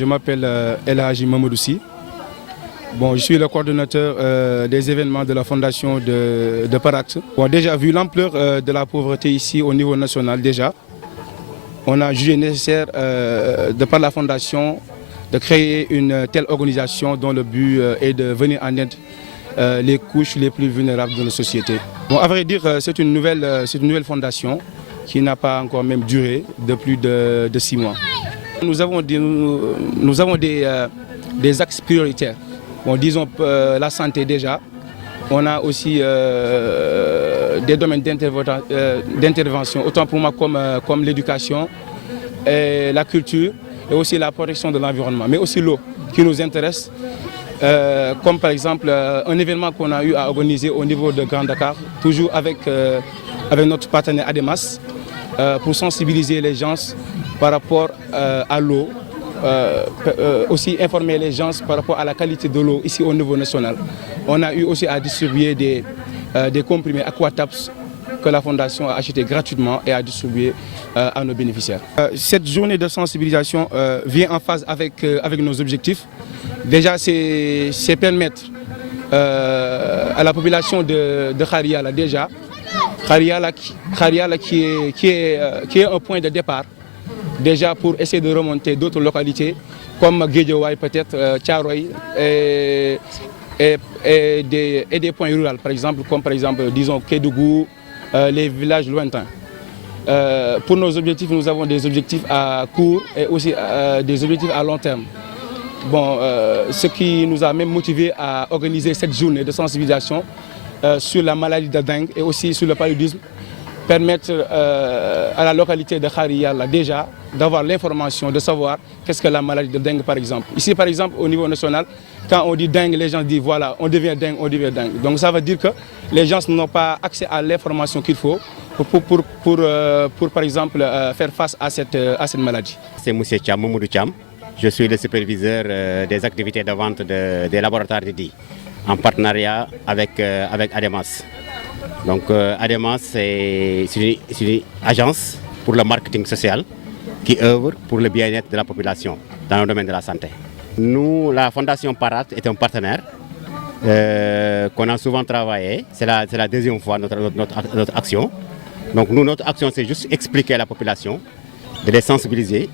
je m'appelle El Hadji Mamadou. Bon, je suis le coordonnateur des événements de la fondation de Paract. Bon, déjà, vu l'ampleur de la pauvreté ici au niveau national, déjà, on a jugé nécessaire, de par la fondation, de créer une telle organisation dont le but est de venir en aide les couches les plus vulnérables de nos sociétés. Bon, à vrai dire, c'est une nouvelle fondation qui n'a pas encore même duré de plus de 6 mois. Nous avons des axes prioritaires. Bon, disons la santé déjà. On a aussi des domaines d'intervention, autant pour moi comme l'éducation, la culture et aussi la protection de l'environnement, mais aussi l'eau qui nous intéresse, comme par exemple un événement qu'on a eu à organiser au niveau de Grand Dakar, toujours avec notre partenaire ADEMAS, pour sensibiliser les gens par rapport à l'eau, aussi informer les gens par rapport à la qualité de l'eau ici au niveau national. On a eu aussi à distribuer des comprimés Aquataps que la Fondation a acheté gratuitement et a distribué à nos bénéficiaires. Cette journée de sensibilisation vient en phase avec nos objectifs. Déjà, c'est permettre à la population de Khariala, déjà, Khariala qui est un point de départ, déjà pour essayer de remonter d'autres localités, comme Guédiawaye, peut-être Thiaroye, et des points ruraux, par exemple, comme par exemple, disons, Kédougou, les villages lointains. Pour nos objectifs, nous avons des objectifs à court et aussi des objectifs à long terme. Bon, ce qui nous a même motivés à organiser cette journée de sensibilisation sur la maladie de dengue et aussi sur le paludisme, permettre à la localité de Khariala déjà d'avoir l'information, de savoir qu'est-ce que la maladie de dengue par exemple. Ici par exemple au niveau national, quand on dit dengue, les gens disent voilà, on devient dengue, on devient dengue. Donc ça veut dire que les gens n'ont pas accès à l'information qu'il faut pour par exemple faire face à cette maladie. C'est M. Cham, Mamadou Cham. Je suis le superviseur des activités de vente des laboratoires de DI en partenariat avec ADEMAS. Donc ADEMAS, c'est une agence pour le marketing social qui œuvre pour le bien-être de la population dans le domaine de la santé. Nous, la Fondation Paract est un partenaire qu'on a souvent travaillé. C'est la deuxième fois notre action. Donc nous, notre action, c'est juste expliquer à la population, de les sensibiliser,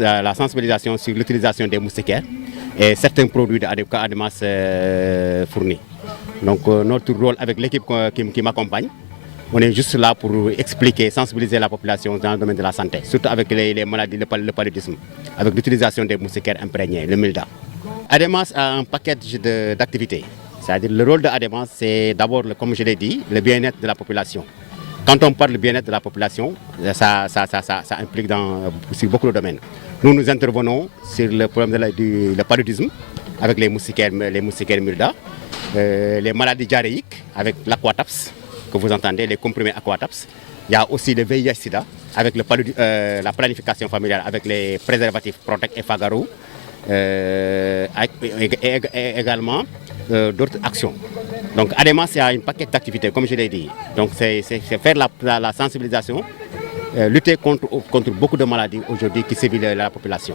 la sensibilisation sur l'utilisation des moustiquaires et certains produits qu'ADEMAS fournit. Donc notre rôle avec l'équipe qui m'accompagne, on est juste là pour expliquer, sensibiliser la population dans le domaine de la santé, surtout avec les maladies, le paludisme, avec l'utilisation des moustiquaires imprégnés, le milda. ADEMAS a un package d'activités. C'est-à-dire le rôle de ADEMAS, c'est d'abord, comme je l'ai dit, le bien-être de la population. Quand on parle du bien-être de la population, ça implique sur beaucoup de domaines. Nous intervenons sur le problème du paludisme avec les moustiquaires milda, les maladies diarrhéiques avec l'Aquataps, que vous entendez, les comprimés Aquataps. Il y a aussi le VIH-Sida avec la planification familiale avec les préservatifs Protect et Fagaro, et également d'autres actions. Donc ADEMAS, c'est un paquet d'activités, comme je l'ai dit. Donc c'est faire la sensibilisation, lutter contre beaucoup de maladies aujourd'hui qui sévissent la population.